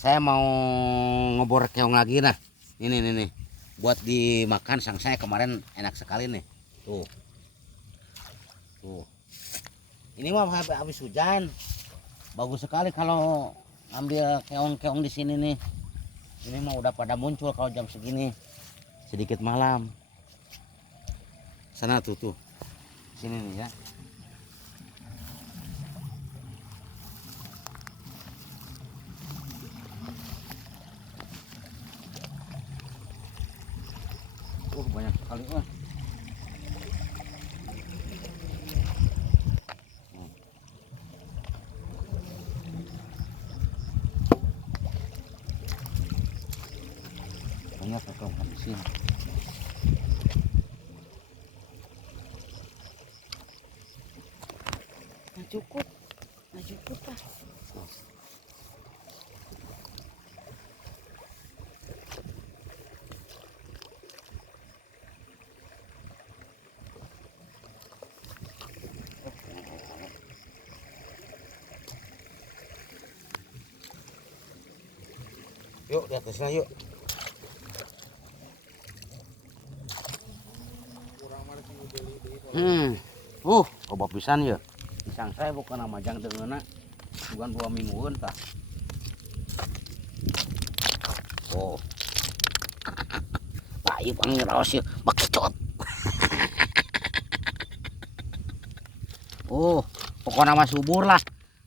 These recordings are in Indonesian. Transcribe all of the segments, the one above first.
Saya mau ngebor keong lagi nah. Ini nih. Buat dimakan sang saya kemarin enak sekali nih. Tuh. Tuh. Ini mah habis hujan. Bagus sekali kalau ambil keong-keong di sini nih. Ini mah udah pada muncul kalau jam segini. Sedikit malam. Sana tuh. Sini nih ya. Banyak sekali. Banyak keong di sini. Nggak cukup Pak. Yuk di atasnya yuk. Coba pisan ya. Pisang saya bukan majang dengeuna. Bukan 2 mingguan tah. Oh. Pak ieu pangiraos ieu bakicot. Pokoknya mah subur lah.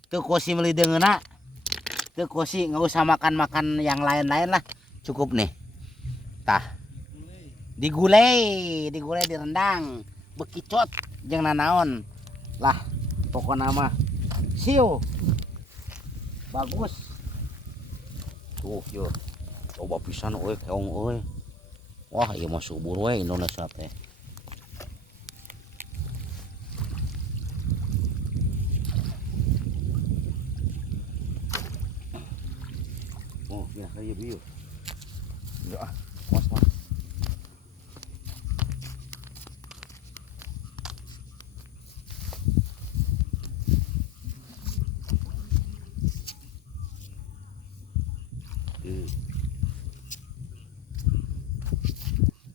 Teu kosi meuli dengeuna. Teu kosi nggak usah makan yang lain-lain lah. Cukup nih. Tah. Digulai direndang. Bekicot jeung nanaon. Lah, pokoknya mah siu. Bagus. Tuh, yuk. Coba pisan euy keong euy. Wah, ieu mah subur we Indonesia teh. Oh, ya kayak bieu. Ya, mas.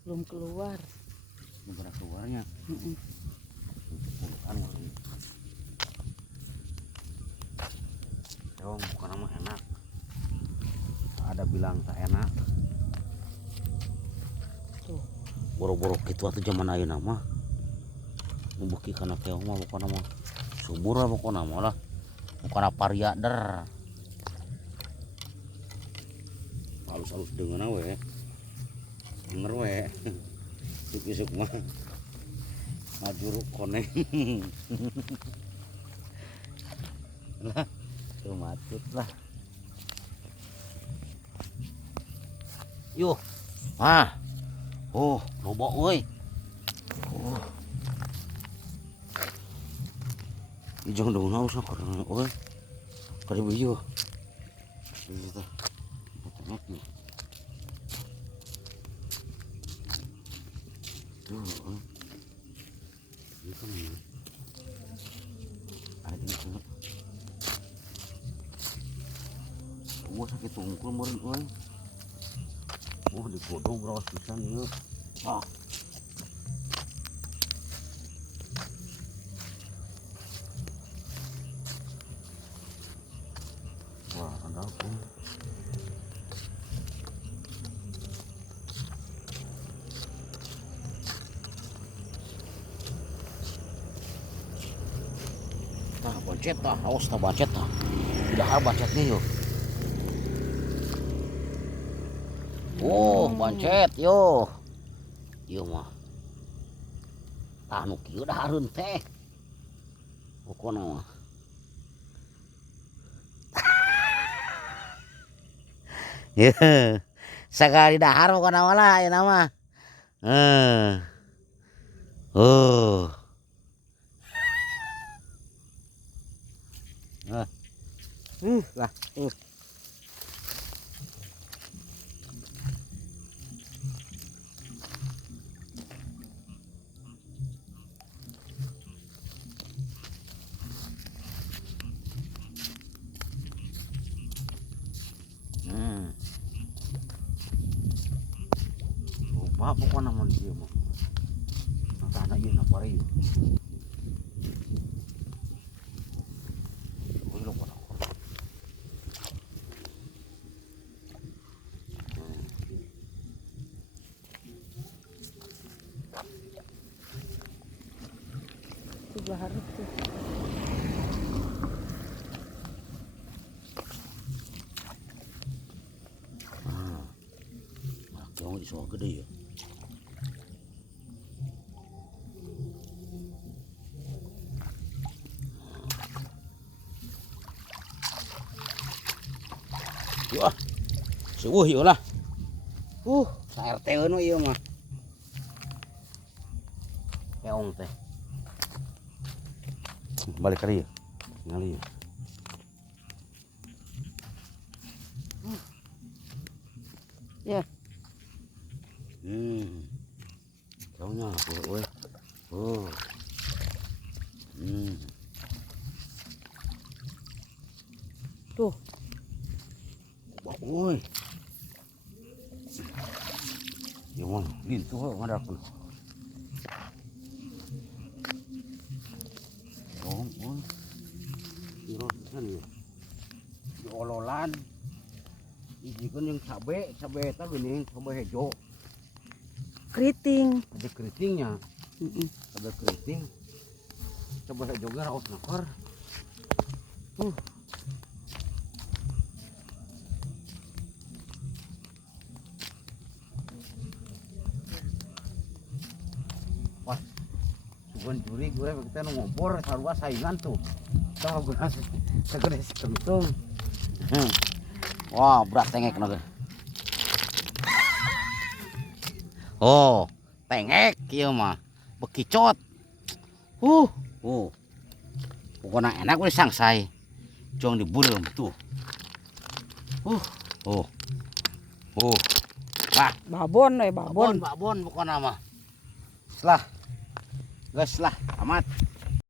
Belum keluar. Beberapa keluarnya. Keong bukan nama enak. Ada bilang tak enak. Tuh. Boro-boro gitu atau zaman ayeuna mah. Membeki kana keong mah bukan nama subur lah bukan nama lah. Bukan pariader. Halus-halus dengan we. Bener we. Suk-suk mah. Majuru koneng. Lah, tuh matut lah. Yuh. Loba euy. Ijong dong naus karena euy. Kari bieu. Kita. Tengok nih. Tuh. Ini kan ya. Ada di sana. Sakit tungkul meureun euy. Digodog raos pisan ieu. Wah, ada apa? Bancet tah, awas tah bancet tah. Tidak bancetnya yuk. Bancet yo. Yo mah. Tah nu kieu dah hareun teh. Pokona mah. Ye. Sagari dahar pokona mah lah ayeuna mah. Lah. Wah, pokoknya namun dia mah. Nah, tanah ieu na pare ieu. Oh, lo kota. Sebelah hari tuh. Jangan iso gede ya. Wah, seueuh ieu lah. Sa RT nu ieu mah. Keong teh. Balik kali ya. Ngali ya. Ya. Keongnya we. Tuh. Woi. Ya mah, lintu ngadapun. Woi. Irot kan ya. Diololan. Ijikeun yang cabe eta geuning cabe hejo. Keriting. Ada keritingnya. Ada keriting. Cabe hejo ge raos nakar. Wah, sugan juri gue kita ngompor sarua saingan tuh. Tahu gue segede sekentung. Wah, berat tengek naga. Oh, tengek ieu mah. Bekicot. Pokoknya enak we sangsai. Jong dibureum tuh. Wah, Babon we babon. babon pokoknya mah. Lah. Geus lah, amat.